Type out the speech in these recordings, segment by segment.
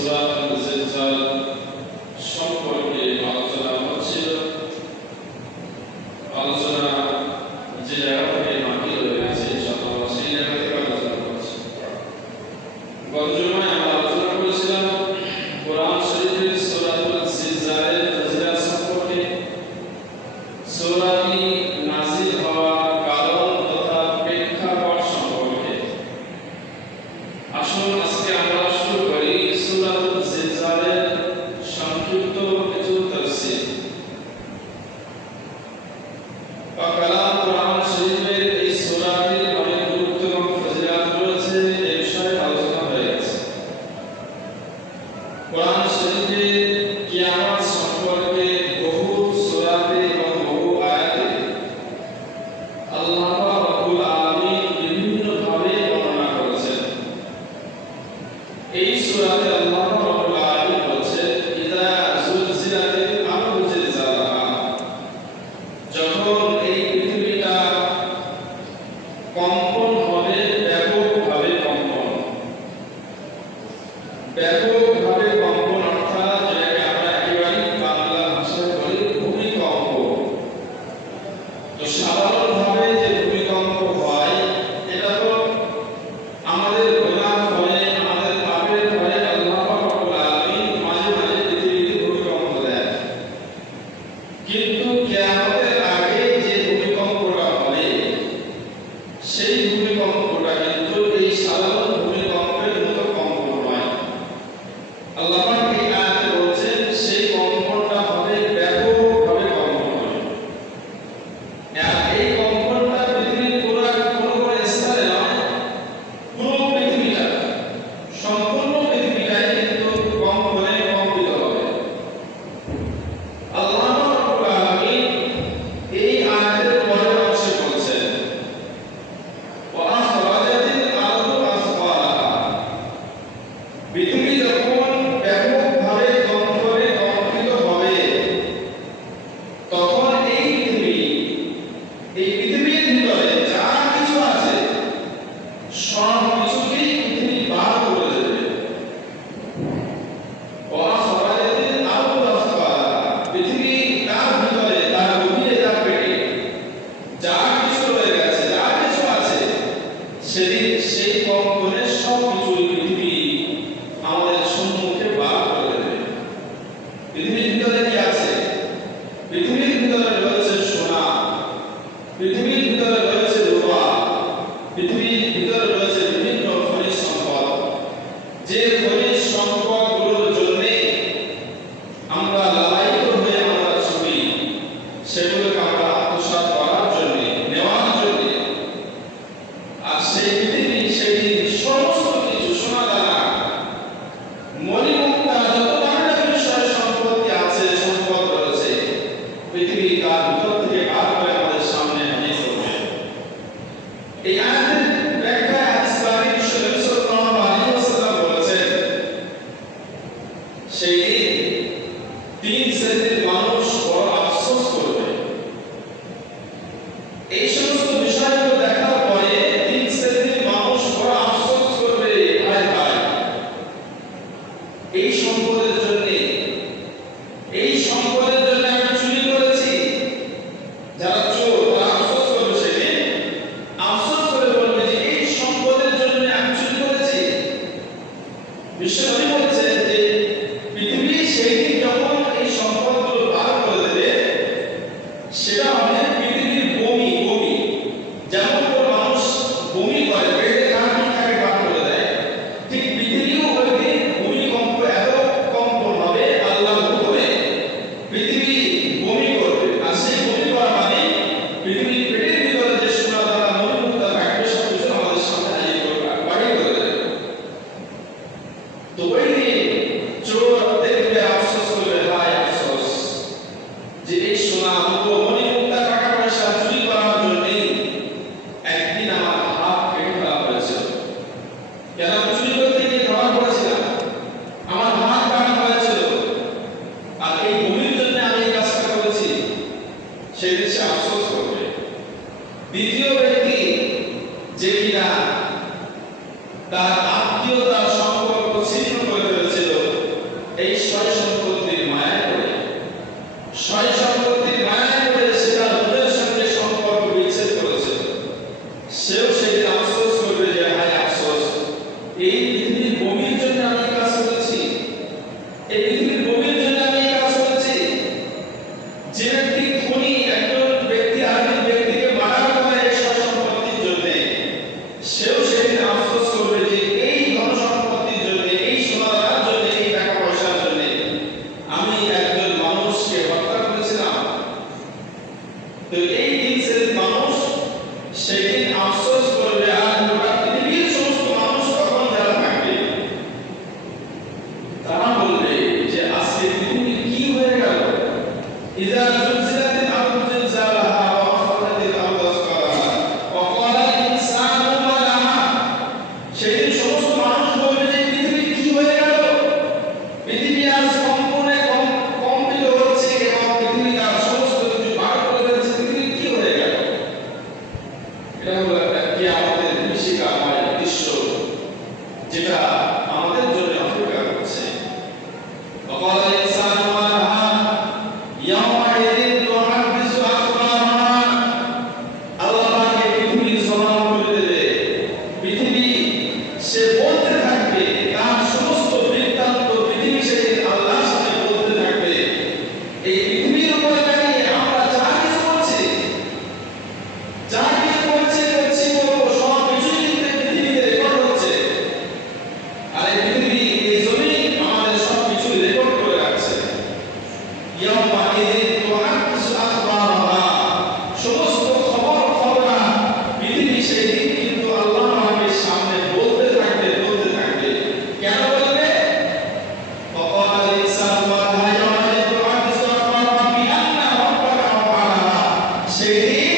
সূরাতুল জিলজাল সম্পর্কে আলোচনা হচ্ছিল। আলোচনা যে জায়গা থেকে বাকি রয়েছে ইনশাআল্লাহ সেই জায়গা থেকে আলোচনা করছি। গত জুমায় আমরা আলোচনা করেছিলাম কোরআন শরীফের সূরাতুল জিলজালের ফজিলত সম্পর্কে, সূরাটি নাযিল হওয়ার কারণ তথা প্রেক্ষাপট সম্পর্কে। আসুন আজকে আমরা শুরু করি সূরাতুল জিলজালের সংক্ষিপ্ত কিছু তাফসীর। কালাম কোরআন শরীফের এই সূরাটির অনেক গুরুত্ব এবং ফজিলত রয়েছে, এই বিষয়ে আলোচনা হয়ে গেছে। কোরআন শরীফে কিয়ামত সম্পর্কে বহু সূরাতে এবং বহু আয়াতে আল্লাহ রাব্বুল আলামিন বিভিন্নভাবে বর্ণনা করেছেন। এই সূরাতে আল্লাহ রাব্বুল আলামিন বলেছেন, ইযা যুলজিলাতিল আরদু জিলজালাহা, যখন এই পৃথিবীটা কম্পন হবে, ব্যাপকভাবে কম্পন। ব্যাপকভাবে কম্পন অর্থাৎ যেটাকে আমরা একেবারে বাংলা ভাষায় বলি ভূমিকম্প। তো সাধারণভাবে যে ভূমিকম্প হয় এটা তো আমাদের গুনাহ ফলে, আমাদের পাপের ফলে আল্লাহ রাব্বুল আলামিন মাঝে মাঝে পৃথিবীতে ভূমিকম্প দেয়। কিন্তু কিয়ামতের আগে যে ভূমিকম্পটা হবে সেই ভূমিকম্পটা কিন্তু এই সাধারণ ভূমিকম্পের মতো কম্পন নয়। আল্লাহ পাক এই আয়াতে বলছেন সেই কম্পনটা হবে ব্যাপকভাবে কম্পন হবে। আর এই কম্পনটা পৃথিবীর পুরো কোনো স্থানে নয়, পুরো পৃথিবীটা, সম্পূর্ণ পৃথিবীটাই কিন্তু কম্পনে কম্পিত হবে। আল্লাহ রাব্বুল আলামিন এই আয়াতের পরের অংশে বলছেন, ওয়া আখরাজাতিল আরদু আসফালাহা, পৃথিবী যখন ব্যাপকভাবে কম্পনে কম্পিত হবে তখন এই পৃথিবীর ভিতরে যা কিছু আছে সব কিছুকেই পৃথিবী বার করে দেবে। ওয়া আখরাজাতিল আরদু আসফালাহা, পৃথিবী তার ভিতরে, তার গভীরে, তার পেটে যা কিছু রয়ে গেছে, যা কিছু আছে, সেদিন সেই কম্পনে সব কিছু পৃথিবী আমাদের সম্মুখে বার করে দেবে। পৃথিবীর ভিতরে কি আছে? পৃথিবীর ভিতরে রয়েছে সোনা, পৃথিবীর ভিতরে রয়েছে রূপা, পৃথিবীর ভিতরে রয়েছে বিভিন্ন খনিজ সম্পদ। যে খনিজ সম্পদগুলোর জন্য আমরা লালায়িত হয়ে আমরা ছবি, সেগুলোকে আমরা আত্মসাৎ করার জন্য, নেওয়ার জন্য। আর সেই পৃথিবী, সেই সমস্ত কিছু সোনা দানা মণিমুক্তা যত দামি দামি বিষয় সম্পত্তি আছে, সম্পদ রয়েছে, পৃথিবী তার ভিতর থেকে বার করে আমাদের সামনে হাজির করবে। এই আয়াতের ব্যাখ্যায় হাদিস পাকে বিশ্বনবী সাল্লাল্লাহু আলাইহি ওয়াসাল্লাম বলেছেন, সেই দিন তিন শ্রেণীর মানুষ বড় আফসোস করবে। এই সমস্ত বিষয়গুলো দেখার পরে তিন শ্রেণীর মানুষ বড় আফসোস করবে, হায় হায়, এই সম্পদের জন্য, এই সম্পদের জন্য আমি চুরি করেছি। যারা চোর তারা আফসোস করবে, সেদিন আফসোস করে বলবে যে এই সম্পদের জন্য আমি চুরি করেছি। বিশ্বনবী বলছেন যে পৃথিবী সেই দিন যখন এই সম্পদগুলো বার করে দেবে, সেটা হবে পৃথিবীর বমি। বমি যেমন কোনো মানুষ বমি করে, পেটে কাঁপুনি থাকে, বার করে দেয়, ঠিক পৃথিবীও ওই দিন ভূমিকম্প এত কম্পন হবে, আল্লাহ হুকুমে পৃথিবী বমি করবে। আর সেই বমি করা মানে পৃথিবীর পেটের ভিতরে যে সোনা দানা মণিমুক্তা থাকবে সব কিছু আমাদের সামনে হাজির করবে, বাহির করে দেবে। তো ওই দিন চোর দেখবে, আফসোস করবে, হায় আফসোস, যে এই সোনা রূপো মণিমুক্তা টাকা পয়সা চুরি করার জন্য একদিন আমার হাত কেটে ফেলা হয়েছিল। কেন? চুরি করতে গিয়ে ধরা পড়েছিলাম, আমার হাত কাটা হয়েছিল, আর এই ভূমির জন্য আমি এই কাজটা করেছি। সেদিন সে আফসোস করবে। দ্বিতীয় ব্যক্তি যে কিনা তার আত্মীয়তার সম্পর্ক ছিন্ন করে ফেলেছিল, সেদিন আফসোস করবে আর গোটা পৃথিবীর সমস্ত মানুষ তখন যারা থাকবে তারা বলবে যে আজকে পৃথিবী কি হয়ে গেল। ইযা যুলজিলাতিল আরদু জিলজালাহা ওয়া আখরাজাতিল আরদু আসকালাহা ওয়া ক্বালাল ইনসানু মা লাহা। সেদিন সমস্ত মানুষ বলবে যে পৃথিবী কি হয়ে গেল। পৃথিবী আজ সম্পূর্ণ কম্পিত হচ্ছে এবং পৃথিবী তার সমস্ত কিছু ভাগ করে ফেলছে। পৃথিবী কি হয়ে গেল। এটা হলো একটা কিয়ামতের বিভীষিকাময় দৃশ্য যেটা আমাদের জন্য অপেক্ষা করছে। وقال الإنسان ما لها يومئذ تحدث أخبارها। আল্লাহ পাক এই পৃথিবীর জবান খুলে দেবে। পৃথিবী সে বলতে থাকবে তার সমস্ত বৃত্তান্ত পৃথিবী সেদিন আল্লাহর সামনে বলতে থাকবে। এই পৃথিবীর উপরে দাঁড়িয়ে আমরা যা কিছু করছি বলবো সব কিছুই কিন্তু পৃথিবীতে রেকর্ড হচ্ছে। আর এই পৃথিবী এই জমিন আমাদের সব কিছু রেকর্ড করে রাখছে। ইয়াউমাইযিন তুহাদ্দিসু আখবারাহা। সমস্ত খবরা পৃথিবী সেই দিন কিন্তু আল্লাহ পাকের সামনে বলতে থাকবে। কেন বলবে? وقال الإنسان ما لها يومئذ تحدث أخبارها بأن ربك أوحاها। সেই দিন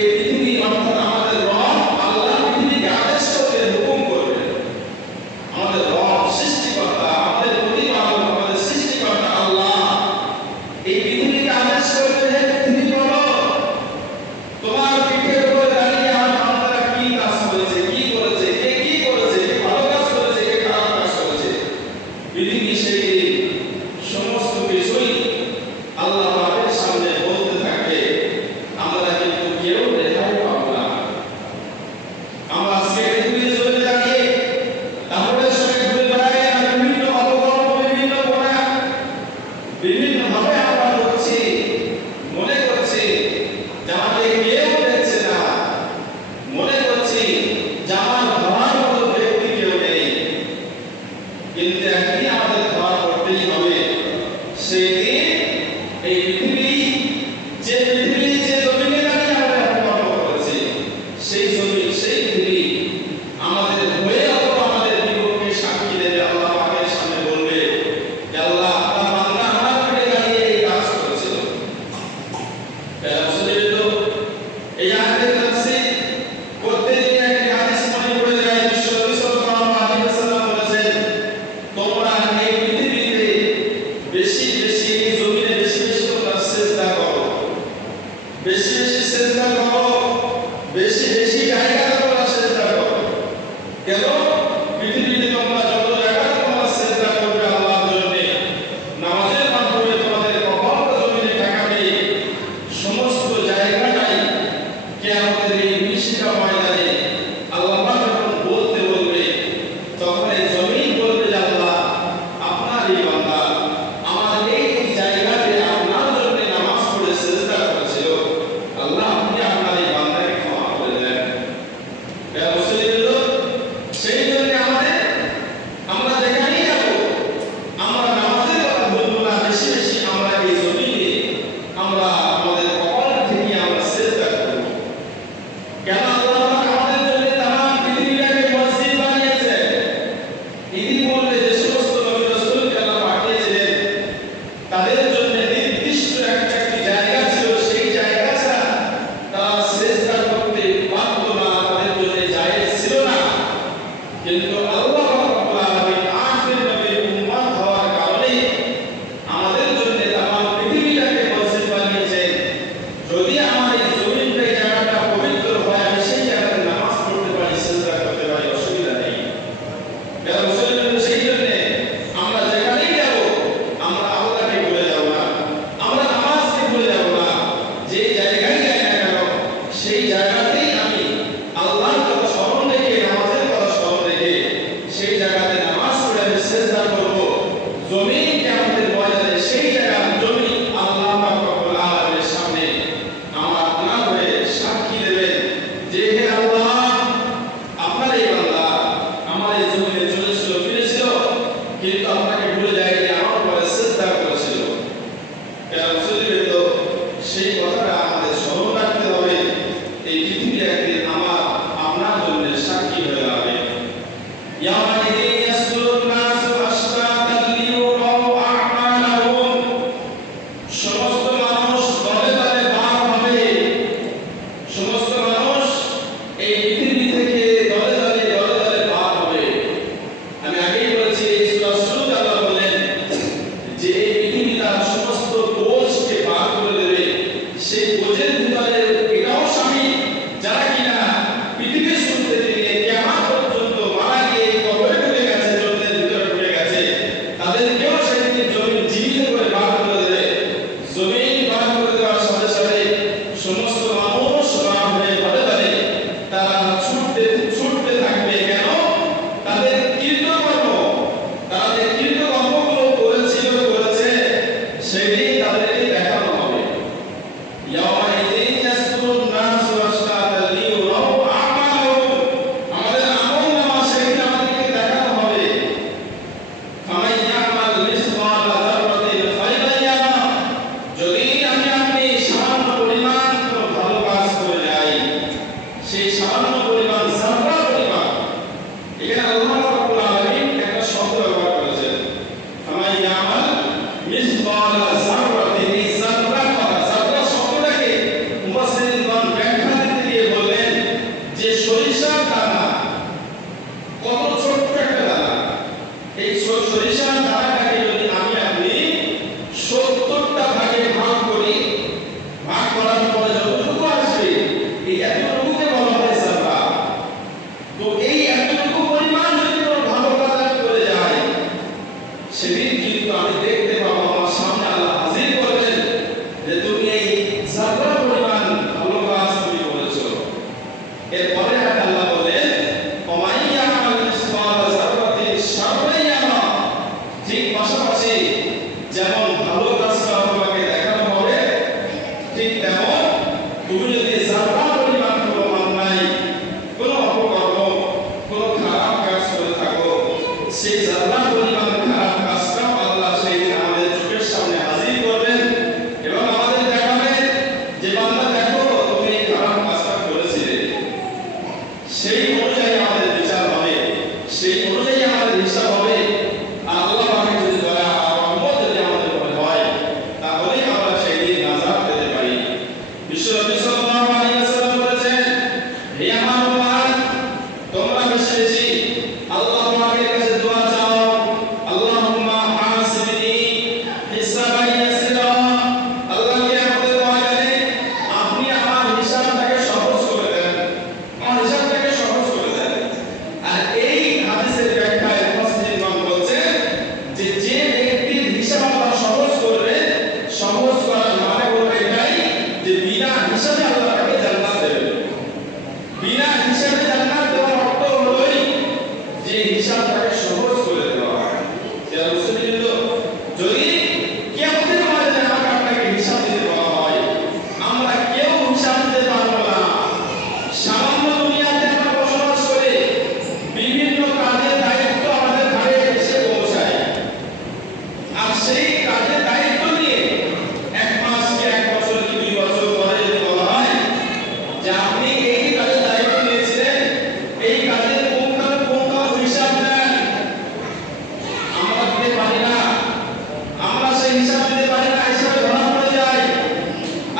এই পৃথিবী অর্থাৎ আমাদের রব আল্লাহ পৃথিবীকে আদেশ করবে, হুকুম করবে। আমাদের রব সৃষ্টিকর্তা, আমাদের প্রতিপালক, আমাদের সৃষ্টিকর্তা আল্লাহ এই পৃথিবীকে আদেশ করবে যে পৃথিবী বলো তোমার পিঠের উপর দাঁড়িয়ে আমার বান্দারা কি কাজ করেছে, কি করেছে, কে কি করেছে, কে ভালো কাজ করেছে, কে খারাপ কাজ করেছে। পৃথিবী সেই সমস্ত কিছুই আল্লাহ পাকের সামনে বলতে থাকবে। আমরা কিন্তু কেউ রেহাই পাবো না। আমরা আজকে পৃথিবীতে চলে দাঁড়িয়ে তাহলে সবাই ঘুরে বেড়াই আর বিভিন্ন অপকর্ম, বিভিন্ন গোনা, বিভিন্ন ভাবে আমরা করছি, মনে করছি যে আমাকে কেউ দেখছে না, মনে করছি যে আমার ধরার মতো ব্যক্তি কেউ নেই। কিন্তু একদিন আমাদের ধরা পড়তেই হবে। সেই দিন এই পৃথিবী যে জমিনে দাঁড়িয়ে আমরা কর্ম করেছি সেই জমি, সেই পৃথিবী আমাদের হয়ে অথবা আমাদের বিপক্ষে সাক্ষী দেবে। আল্লাহ পাকের সামনে বলবে যে আল্লাহ আপনার বান্দা আমার পেটে দাঁড়িয়ে এই কাজ করেছিল। এই আয়াতের তাফসীর করতে গিয়ে একটি হাদিস মনে পড়ে যায়। বিশ্বনবী সাল্লাল্লাহু আলাইহি ওয়াসাল্লাম বলেছেন, তোমরা এই পৃথিবীতে বেশি বেশি, এই জমিনে বেশি বেশি তোমরা সিজদা করো, বেশি বেশি সিজদা করো, বেশি বেশি জায়গা তোমরা সিজদা করো। কেন? পৃথিবীতে তোমরা যত জায়গা তোমরা সিজদা করবে আল্লাহর জন্য, নামাজের মাধ্যমে তোমাদের কপালটা জমিনে ঠেকাবে, সমস্ত জায়গাটাই কিয়ামতের এই বিভীষিকা ময়দানে আল্লাহ পাক যখন বলতে বলবে তখন এই জমিন বলবে যে আল্লাহ আপনার এই বান্দা আমার এই জায়গাতে আপনার জন্য নামাজ পড়ে সিজদা করেছিল। আল্লাহ আপনি আপনার এই বান্দাকে ক্ষমা করে দেন। ইয়া রাসূলুল্লাহ, সেই জন্য আমরা যেখানেই যাব আমরা নামাজের কথা বলবো না, বেশি বেশি আমরা এই জমিনে আমরা আমাদের কপাল থেকে আমরা সিজদা করব। কেন? আল্লাহ পাক আমাদের জন্য তামাম পৃথিবীটাকে মসজিদ বানিয়েছেন। ইনি বললে যে সমস্ত নবী রাসূলকে আল্লাহ পাঠিয়েছিলেন তাদের জন্য নির্দিষ্ট একটি জায়গা ছিল, সেই জায়গা ছাড়া তারা সিজদা করতে পারত না, তাদের জন্য জায়েজ ছিল না। কিন্তু আল্লাহ রাব্বুল আলামিন আখির নবীর উম্মত হওয়ার কারণে আমাদের জন্য তামাম পৃথিবীটাকে মসজিদ বানিয়েছেন। যদি আমার এই জমিনটা, এই জায়গাটা পবিত্র হয়, আমি সেই জায়গাতে নামাজ পড়তে পারি, সিজদা করতে পারি, অসুবিধা নেই। ইয়া রাসূলুল্লাহ, সেই জন্য আমরা যেখানেই যাব আমরা আল্লাহকে ভুলে যাব না, আমরা নামাজকে ভুলে যাব না। যে জায়গায় যাই না কেন সেই জায়গাতেই আমি আল্লাহর কথা স্মরণ রেখে, নামাজের কথা স্মরণ রেখে সেই জায়গাতে নামাজ পড়ে আমি সিজদা করব। জমিন কিয়ামতের ময়দানে সেই জায়গা জমি আল্লাহ পাক রব্বুল আলামিনের সামনে আমার গুনাহ হয়ে সাক্ষী দেবেন যে হে আল্লাহ আপনার এই বান্দা আমার এই জমিনে চলেছিল, ফিরেছিল, কিন্তু আপনাকে ভুলে যায়নি, আমার উপরে সিজদা করেছিল। ইয়া রাসূলুল্লাহ, সেই কথাটা আমাদের স্মরণ রাখতে হবে। এই আপনি এই কাজের দায়িত্ব নিয়েছিলেন, এই কাজের পুঙ্খানুপুঙ্খ হিসাব নেন। আমরা দিতে পারি না, আমরা সেই হিসাব দিতে পারি না, হিসাবে ধরা পড়ে যায়।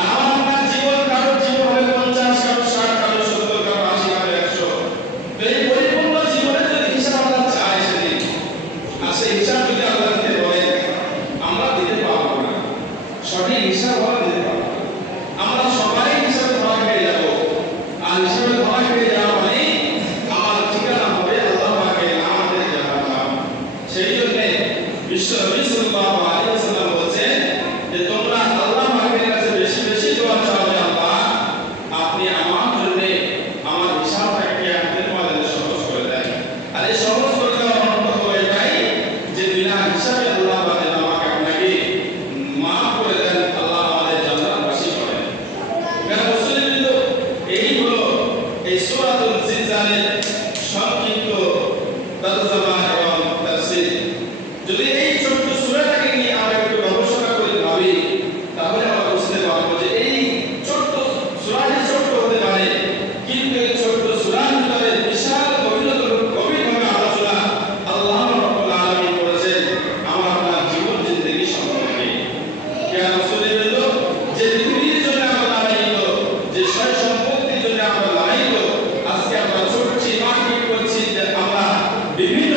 আর আমার জীবন, কারোর জীবন হবে 50, কারোর 60, কারোর 70, কারোর 80, কারোর 100। তো এই পরিপূর্ণ জীবনের যদি হিসাব আমরা চাই সেদিন, আর সেই হিসাব যদি আল্লাহ দিতে বলেন, আমরা দিতে পারবো না, সঠিক হিসাব আমরা দিতে পারবো না। আমরা সবাই হিসাবে ধরা খেয়ে যাবো, আর হিসাবে ধরা খেয়ে যাওয়া মানে আমার ঠিকানা হবে আল্লাহ পাকের আমাদের জাহান্নাম। সেই জন্য বিশ্বনবী সাল্লাল্লাহু আলাইহি ওয়াসাল্লাম বলেছেন যে তোমরা আল্লাহ পাকের কাছে বেশি বেশি দোয়া চাও যে আল্লাহ আপনি আমার জন্য আমার হিসাবটাকে আপনি তোমাদের সহজ করে দেন। আর এই সহজ করে দেওয়ার অর্থ হলো এটাই যে বিনা হিসাবে আল্লাহ পাক আমাকে আপনাকে মাফ করে দেন, আল্লাহ আমাদের জান্নাতবাসী করেন। কারণ মুসলিমদের এই হলো এই সূরাতুল জিলজালের সংক্ষিপ্ত তরজমা এবং তাফসীর। যদি এই ছোট্ট সূরাটাকে নিয়ে আমরা একটু গবেষণা করে ভাবি, তাহলে আমরা বুঝতে পারবো যে এই ছোট্ট সূরাটি ছোট্ট হতে পারে, কিন্তু এই ছোট্ট সূরার ভিতরে বিশাল গভীরভাবে আলোচনা আল্লাহ রাব্বুল আলামিন করেছেন আমার আপনার জীবন জিন্দেগি সম্পর্কে। ইয়া রাসূলুল্লাহ, যে পৃথিবীর জন্য আমরা লালায়িত, যে সয় সম্পত্তির জন্য আমরা লালায়িত, আজকে আমরা ছুটছি, মারপিট করছি, যে আমরা বিভিন্ন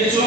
কিছু